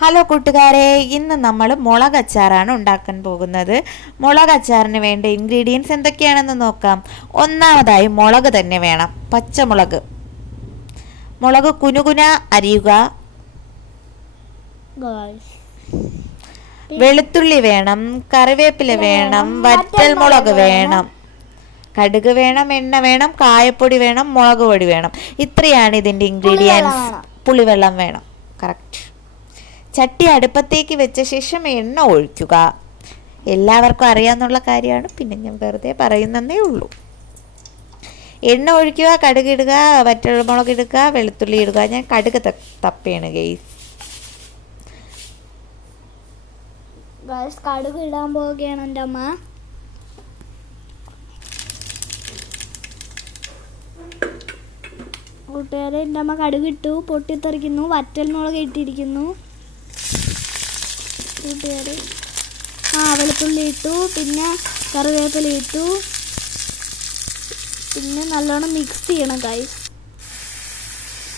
Hello കൂട്ടുകാരെ ഇന്ന് നമ്മൾ മുളക് അച്ചാറാണ് ഉണ്ടാക്കാൻ പോകുന്നത്. മുളക് അച്ചാറിന് വേണ്ട ഇൻഗ്രീഡിയൻസ് എന്തൊക്കെയാണെന്ന് നോക്കാം. ഒന്നാമതായി മുളക് തന്നെ വേണം. പച്ചമുളക്. മുളക് കുനുകുന അരിയുക. വെളുത്തുള്ളി വേണം. കറിവേപ്പില വേണം. വറ്റൽമുളക് വേണം. കടുക് വേണം. എണ്ണ വേണം. കായപ്പൊടി വേണം. മുളക് പൊടി വേണം. ഇത്രയാണ് ഇതിന്റെ ഇൻഗ്രീഡിയൻസ്. പുളിവെള്ളം വേണം. കറക്റ്റ് ചട്ടി അടുപ്പത്തേക്ക് വെച്ച ശേഷം എണ്ണ ഒഴിക്കുക. എല്ലാവർക്കും അറിയാമെന്നുള്ള കാര്യമാണ്. പിന്നെ ഞാൻ വെറുതെ പറയുന്നതേ ഉള്ളൂ. എണ്ണ ഒഴിക്കുക കടുക് ഇടുക വറ്റൽമുളക് ഇടുക വെളുത്തുള്ളി ഇടുക. ഞാൻ കടുക് തപ്പിയാണ് ഗെയ്സ് കടുക് ഇടാൻ പോവുകയാണ് എന്റെ അമ്മ. കൂട്ടുകാരെ എന്റെ അമ്മ കടുക് ഇട്ടു പൊട്ടിത്തെറിക്കുന്നു വറ്റൽ മുളക് ഇട്ടിരിക്കുന്നു. കൂട്ടുകാരെ ആ വെളുത്തുള്ളി ഇട്ടു. പിന്നെ കറിവേപ്പില ഇട്ടു. പിന്നെ നല്ലോണം മിക്സ് ചെയ്യണം ഗൈസ്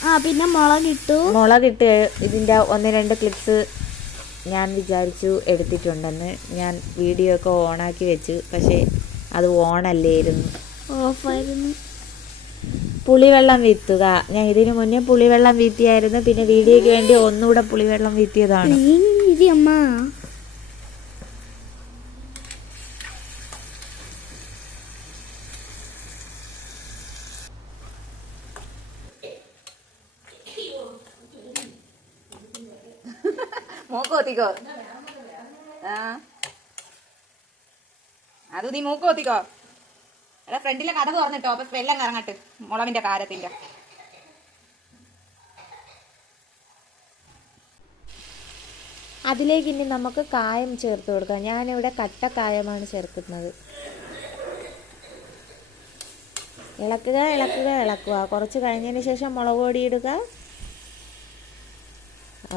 ആ പിന്നെ മുളകിട്ടു മുളകിട്ട് ഇതിന്റെ ഒന്ന് രണ്ട് ക്ലിപ്സ് ഞാൻ വിചാരിച്ചു എടുത്തിട്ടുണ്ടെന്ന് ഞാൻ വീഡിയോ ഒക്കെ ഓണാക്കി വെച്ചു. പക്ഷേ അത് ഓണല്ലായിരുന്നു ഓഫായിരുന്നു പുളിവെള്ളം വിത്തുക. ഞാൻ ഇതിനു മുന്നേ പുളിവെള്ളം വീത്തിയായിരുന്നു. പിന്നെ വീഡിയോയ്ക്ക് വേണ്ടി ഒന്നുകൂടെ പുളിവെള്ളം വീത്തിയതാണ്. ഇരി അമ്മ. മൂക്കോത്തിക്കോ ആ. അത് നീ മൂക്കോത്തിക്കോ എടാ ഫ്രണ്ടിലെ കഥ തുറന്നിട്ടോ അപ്പൊ വെല്ലം കറങ്ങട്ട് മുളവിന്റെ കാരത്തിന്റെ. അതിലേക്ക് ഇനി നമുക്ക് കായം ചേർത്ത് കൊടുക്കാം. ഞാനിവിടെ കട്ട കായമാണ് ചേർക്കുന്നത്. ഇളക്കുക ഇളക്കുക ഇളക്കുക. കുറച്ച് കഴിഞ്ഞതിന് ശേഷം മുളക് പൊടി ഇടുക.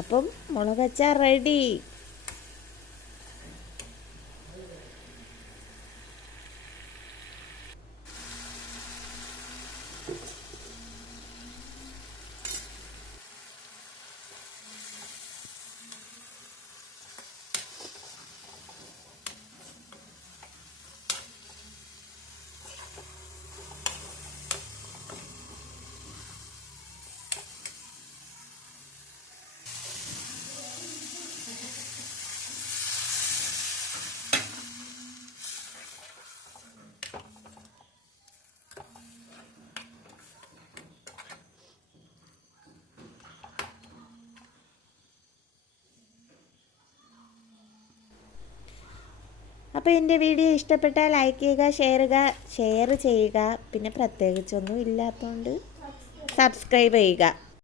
അപ്പം മുളകച്ചാർ റെഡി അപ്പോൾ എന്റെ വീഡിയോ ഇഷ്ടപ്പെട്ടാൽ ലൈക്ക് ചെയ്യുക ഷെയർ ഷെയർ ചെയ്യുക. പിന്നെ പ്രത്യേകിച്ചൊന്നും ഇല്ലാത്തതുകൊണ്ട് സബ്സ്ക്രൈബ് ചെയ്യുക.